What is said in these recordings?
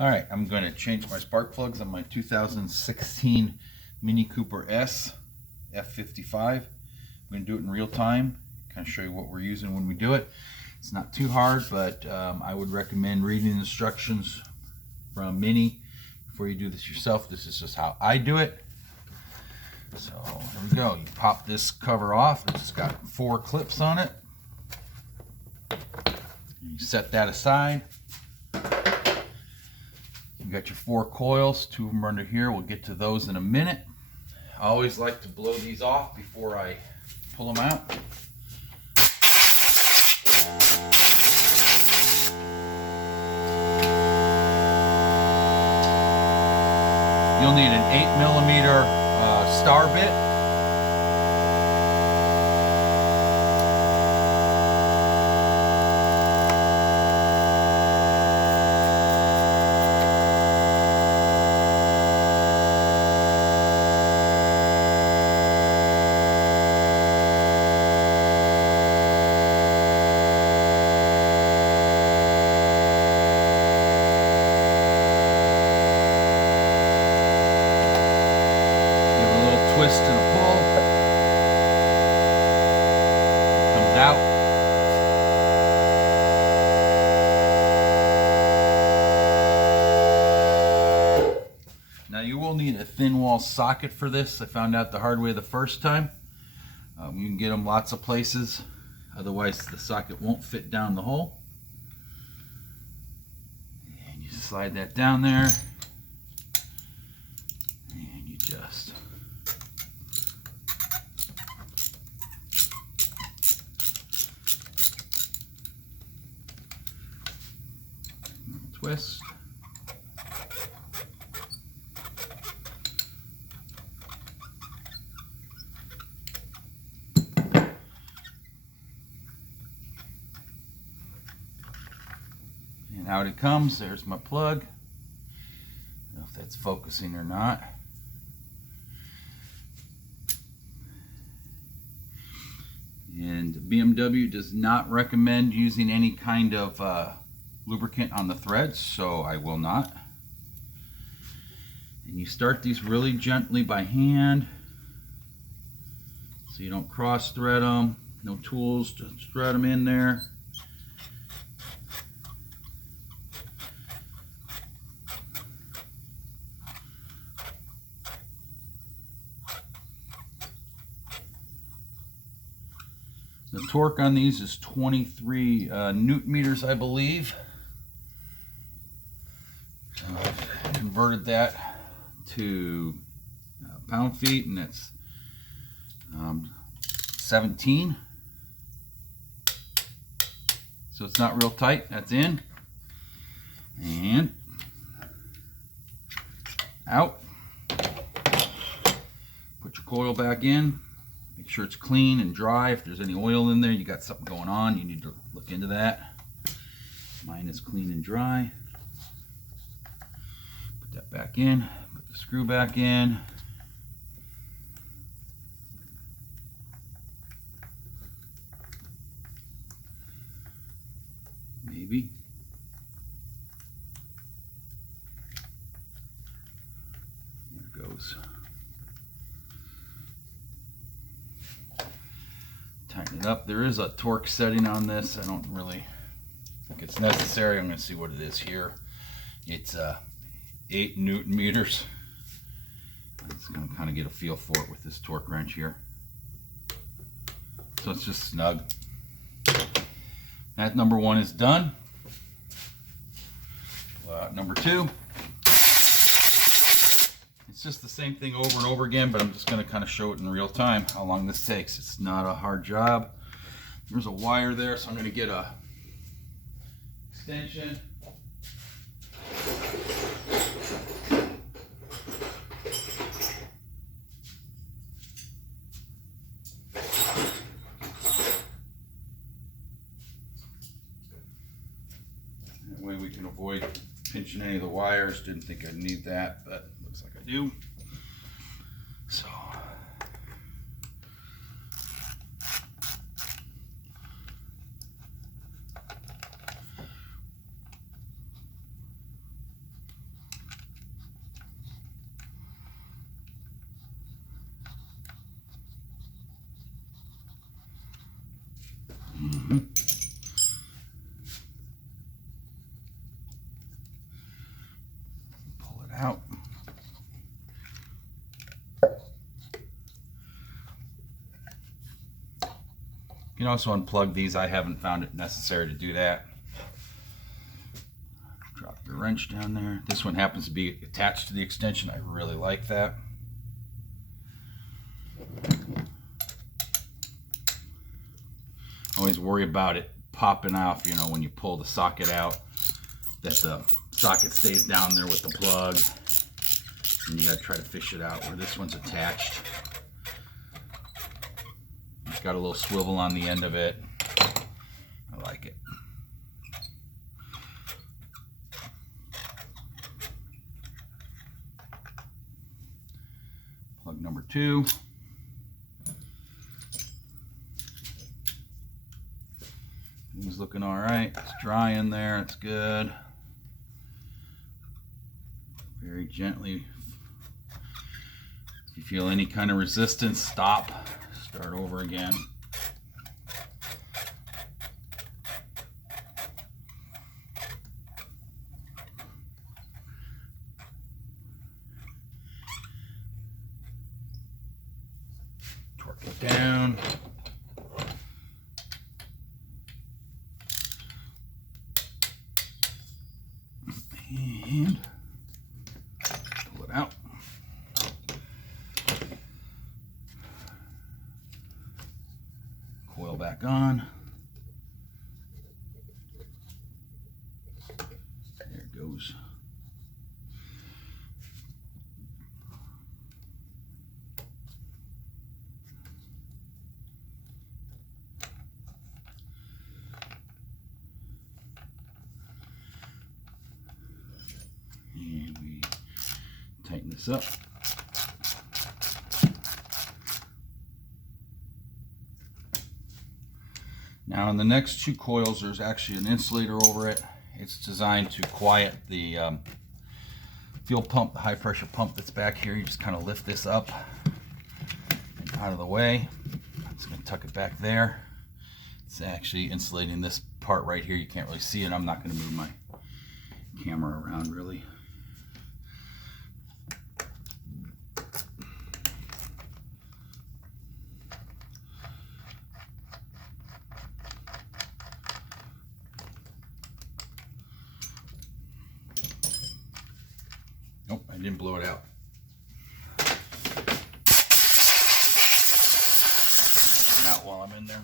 All right, I'm going to change my spark plugs on my 2016 Mini Cooper S F55. I'm going to do it in real time, kind of show you what we're using when we do it. It's not too hard, but I would recommend reading the instructions from Mini before you do this yourself. This is just how I do it. So here we go. You pop this cover off. It's got 4 clips on it. You set that aside. You got your 4 coils, 2 of them are under here. We'll get to those in a minute. I always like to blow these off before I pull them out. You'll need an 8mm star bit. Twist and a pull, comes out. Now you will need a thin wall socket for this. I found out the hard way the first time. You can get them lots of places, otherwise the socket won't fit down the hole. And you slide that down there, and you just twist. And out it comes. There's my plug. I don't know if that's focusing or not. And BMW does not recommend using any kind of lubricant on the threads, so I will not. And you start these really gently by hand, so you don't cross thread them. No tools, just thread them in there. The torque on these is 23 Newton meters, I believe. So I've converted that to pound feet, and that's 17. So it's not real tight. That's in and out. Put your coil back in. Make sure it's clean and dry. If there's any oil in there, you got something going on, you need to look into that. Mine is clean and dry. Put that back in, put the screw back in. Maybe. There it goes. Tighten it up. There is a torque setting on this. I don't really think it's necessary. I'm going to see what it is here. It's 8 Newton meters. I'm just going to kind of get a feel for it with this torque wrench here. So it's just snug. That number 1 is done. Number 2. It's just the same thing over and over again, but I'm just going to kind of show it in real time how long this takes. It's not a hard job. There's a wire there, so I'm going to get a extension. That way we can avoid pinching any of the wires. Didn't think I'd need that, but looks like I do. So out. You can also unplug these. I haven't found it necessary to do that. Drop the wrench down there. This one happens to be attached to the extension. I really like that. Always worry about it popping off, you know, when you pull the socket out, that the socket stays down there with the plug, and you gotta try to fish it out. Where this one's attached, it's got a little swivel on the end of it. I like it. Plug number 2. It's looking all right. It's dry in there. It's good. Very gently. If you feel any kind of resistance, stop. Start over again. Torque it down. And pull it out. Coil back on. There it goes. And we tighten this up. Now in the next 2 coils, there's actually an insulator over it. It's designed to quiet the fuel pump, the high pressure pump that's back here. You just kind of lift this up and out of the way. I'm just going to tuck it back there. It's actually insulating this part right here. You can't really see it. I'm not going to move my camera around really. Nope, I didn't blow it out. Out while I'm in there.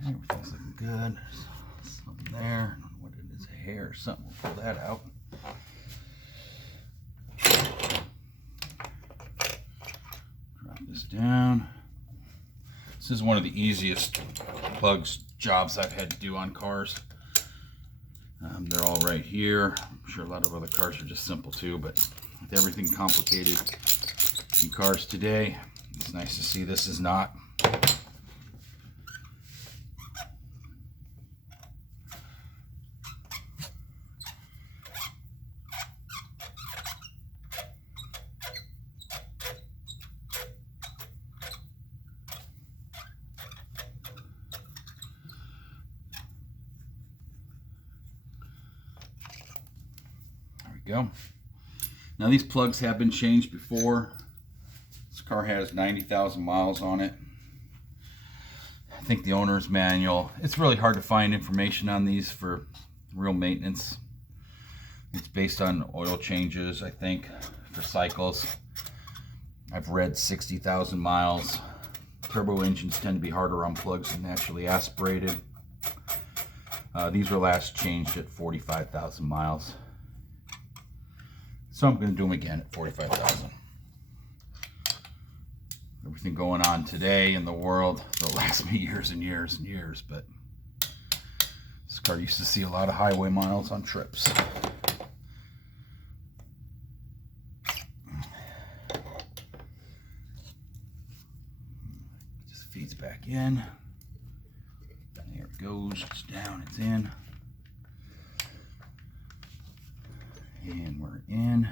Everything's looking good. There's something there. I don't know what it is, a hair or something. We'll pull that out. Drop this down. This is one of the easiest plugs jobs I've had to do on cars. They're all right here. I'm sure a lot of other cars are just simple too, but with everything complicated in cars today, it's nice to see this is not. Go. Now these plugs have been changed before. This car has 90,000 miles on it. I think the owner's manual. It's really hard to find information on these for real maintenance. It's based on oil changes, I think, for cycles. I've read 60,000 miles. Turbo engines tend to be harder on plugs than naturally aspirated. These were last changed at 45,000 miles. So I'm going to do them again at 45,000. Everything going on today in the world, it'll last me years and years and years, but this car used to see a lot of highway miles on trips. Just feeds back in. There it goes, it's down, it's in. And we're in.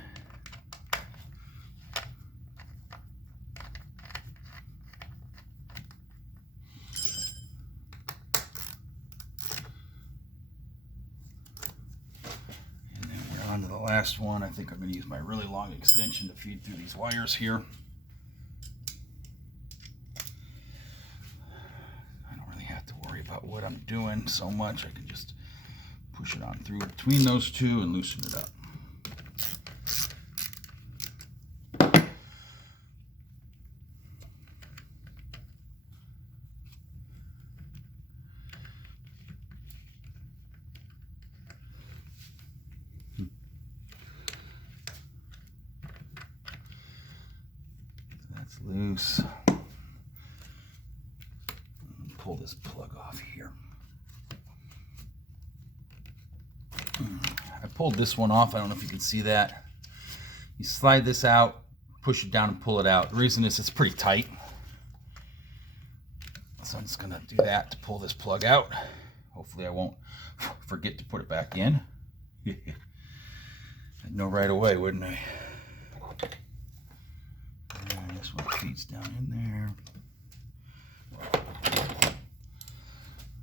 last one. I think I'm going to use my really long extension to feed through these wires here. I don't really have to worry about what I'm doing so much. I can just push it on through between those two and loosen it up. That's loose. Pull this plug off here. I pulled this one off. I don't know if you can see that. You slide this out, push it down and pull it out. The reason is it's pretty tight. So I'm just gonna do that to pull this plug out. Hopefully I won't forget to put it back in. I'd know right away, wouldn't I? And this one feeds down in there.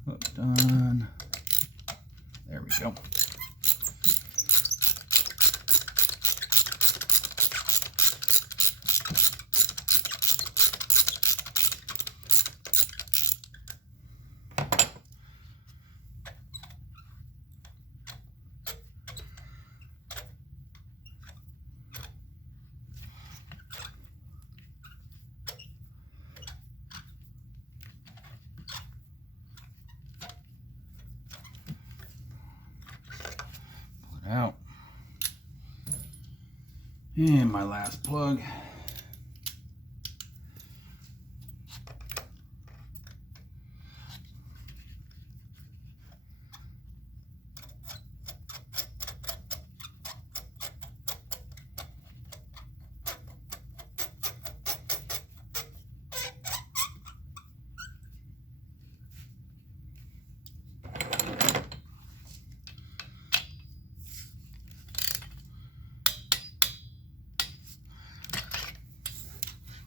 Hook done. There we go. Out. And my last plug.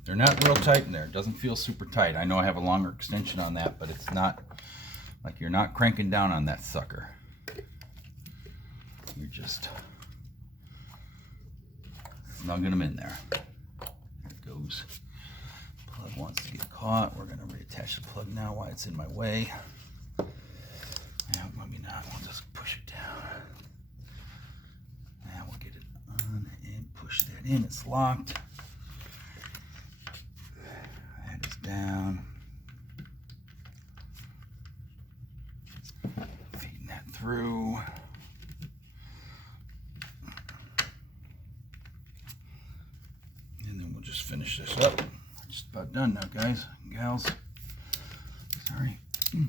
They're not real tight in there. It doesn't feel super tight. I know I have a longer extension on that, but it's not like you're not cranking down on that sucker. You're just snugging them in there. There it goes. Plug wants to get caught. We're going to reattach the plug now while it's in my way. Yeah, maybe not. We'll just push it down. Now we'll get it on and push that in. It's locked. Down, feeding that through. And then we'll just finish this up. Just about done now, guys and gals. Sorry. Make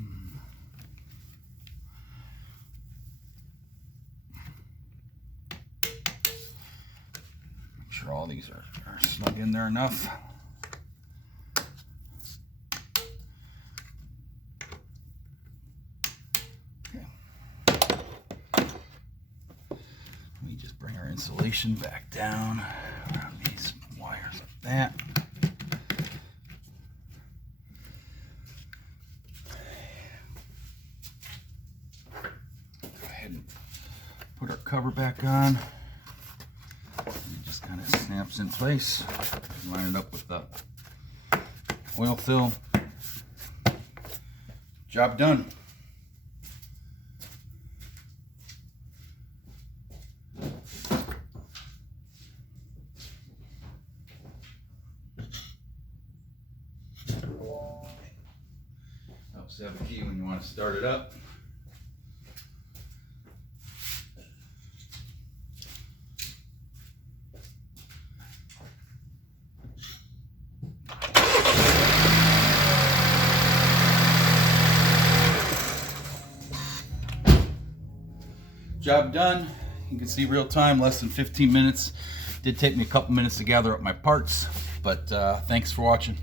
sure all these are snug in there enough. Insulation back down around these wires like that. Go ahead and put our cover back on. And it just kind of snaps in place. Line it up with the oil fill. Job done. Helps to have a key when you want to start it up. Job done. You can see real time, less than 15 minutes. Did take me a couple minutes to gather up my parts, but thanks for watching.